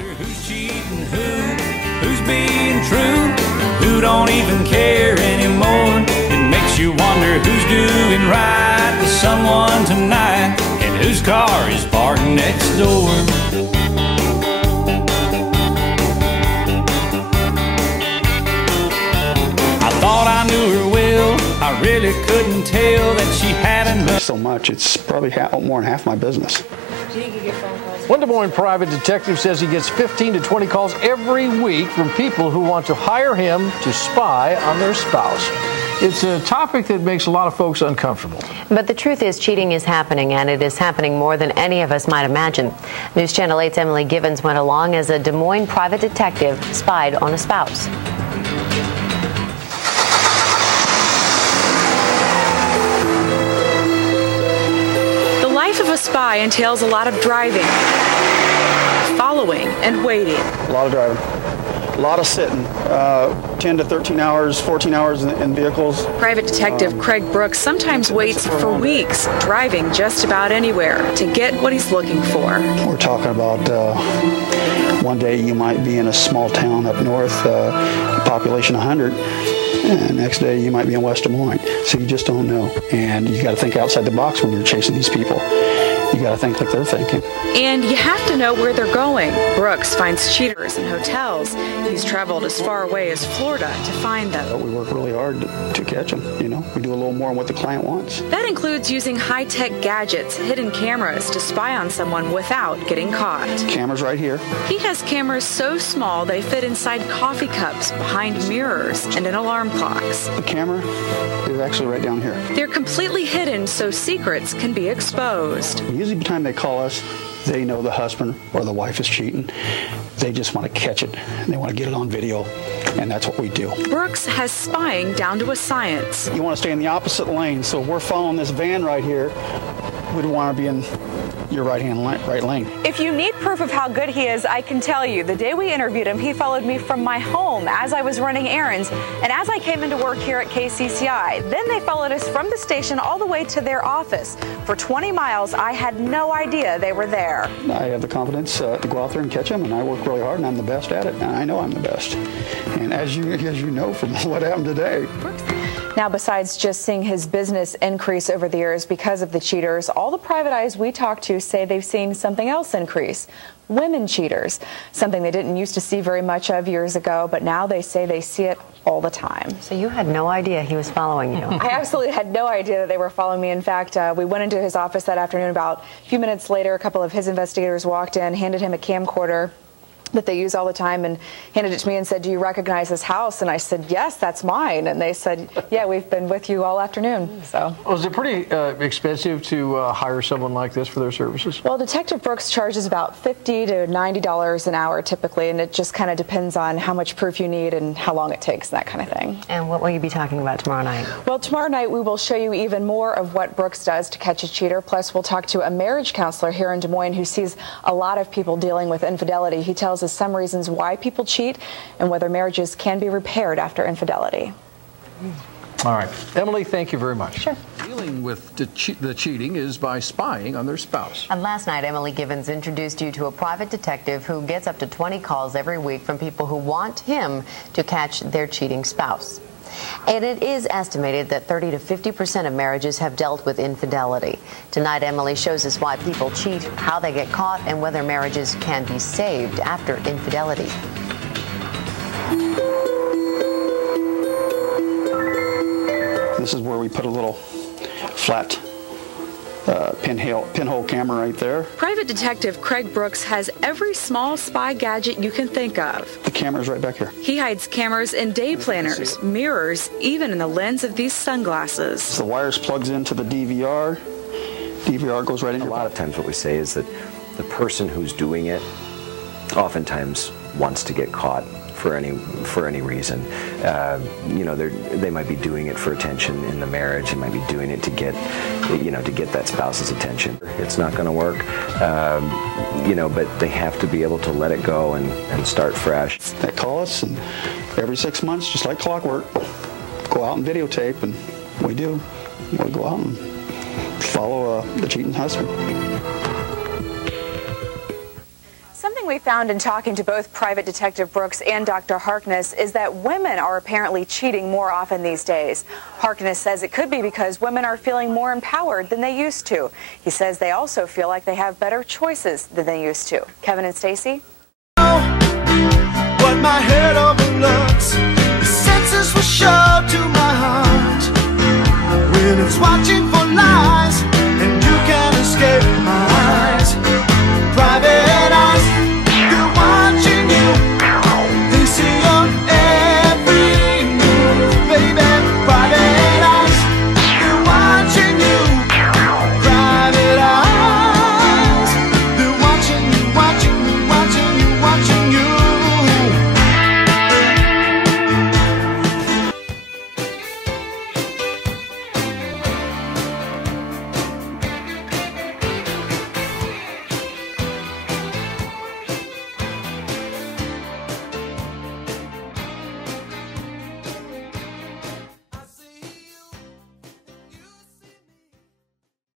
wonder who's cheating who's being true, who don't even care anymore. It makes you wonder who's doing right to someone tonight and whose car is parked next door. I thought I knew her well, I really couldn't tell that she had enough. So much, it's probably more than half my business. One Des Moines private detective says he gets 15 to 20 calls every week from people who want to hire him to spy on their spouse. It's a topic that makes a lot of folks uncomfortable. But the truth is, cheating is happening, and it is happening more than any of us might imagine. News Channel 8's Emily Givens went along as a Des Moines private detective spied on a spouse. The life of a spy entails a lot of driving, following, and waiting. A lot of driving, a lot of sitting, 10 to 13 hours, 14 hours in vehicles. Private Detective Craig Brooks sometimes waits for weeks, driving just about anywhere to get what he's looking for. We're talking about one day you might be in a small town up north, population 100. And next day you might be in West Des Moines, so you just don't know. And you got to think outside the box when you're chasing these people. You got to think like they're thinking. And you have to know where they're going. Brooks finds cheaters in hotels. He's traveled as far away as Florida to find them. We work really hard to catch them, you know. We do a little more than what the client wants. That includes using high-tech gadgets, hidden cameras, to spy on someone without getting caught. Cameras right here. He has cameras so small they fit inside coffee cups, behind mirrors, and in alarm clocks. The camera is actually right down here. They're completely hidden so secrets can be exposed. Usually by the time they call us, they know the husband or the wife is cheating. They just want to catch it. They want to get it on video, and that's what we do. Brooks has spying down to a science. You want to stay in the opposite lane, so if we're following this van right here, we'd want to be in your right lane. If you need proof of how good he is, I can tell you. The day we interviewed him, he followed me from my home as I was running errands and as I came into work here at KCCI. Then they followed us from the station all the way to their office. For 20 miles, I had no idea they were there. I have the confidence to go out there and catch them, and I work really hard, and I'm the best at it, and I know I'm the best. And as you know from what happened today. Now, besides just seeing his business increase over the years because of the cheaters, all the private eyes we talked to say they've seen something else increase. Women cheaters, something they didn't used to see very much of years ago, but now they say they see it all the time. So you had no idea he was following you? I absolutely had no idea that they were following me. In fact, we went into his office that afternoon. About a few minutes later, a couple of his investigators walked in, handed him a camcorder that they use all the time, and handed it to me and said, "Do you recognize this house?" And I said, "Yes, that's mine." And they said, "Yeah, we've been with you all afternoon." So, was it pretty expensive to hire someone like this for their services? Well, Detective Brooks charges about $50 to $90 an hour typically, and it just kind of depends on how much proof you need and how long it takes, and that kind of thing. And what will you be talking about tomorrow night? Well, tomorrow night we will show you even more of what Brooks does to catch a cheater. Plus, we'll talk to a marriage counselor here in Des Moines who sees a lot of people dealing with infidelity. He tells us some reasons why people cheat and whether marriages can be repaired after infidelity. All right. Emily, thank you very much. Sure. Dealing with the cheating is by spying on their spouse. And last night, Emily Givens introduced you to a private detective who gets up to 20 calls every week from people who want him to catch their cheating spouse. And it is estimated that 30 to 50% of marriages have dealt with infidelity. Tonight, Emily shows us why people cheat, how they get caught, and whether marriages can be saved after infidelity. This is where we put a little flat pinhole camera right there. Private Detective Craig Brooks has every small spy gadget you can think of. The camera's right back here. He hides cameras in day planners, mirrors, even in the lens of these sunglasses. So the wires plugs into the DVR. DVR goes right in. A lot of times what we say is that the person who's doing it oftentimes wants to get caught for any reason. You know, they might be doing it for attention in the marriage. They might be doing it to get, you know, to get that spouse's attention. It's not going to work, you know, but they have to be able to let it go and start fresh. They call us, and every 6 months, just like clockwork, go out and videotape, and we do. We go out and follow the cheating husband. Something we found in talking to both Private Detective Brooks and Dr. Harkness is that women are apparently cheating more often these days. Harkness says it could be because women are feeling more empowered than they used to. He says they also feel like they have better choices than they used to. Kevin and Stacy? What my head overlooks, the senses will show to my heart when it's watching for lies and you can't escape my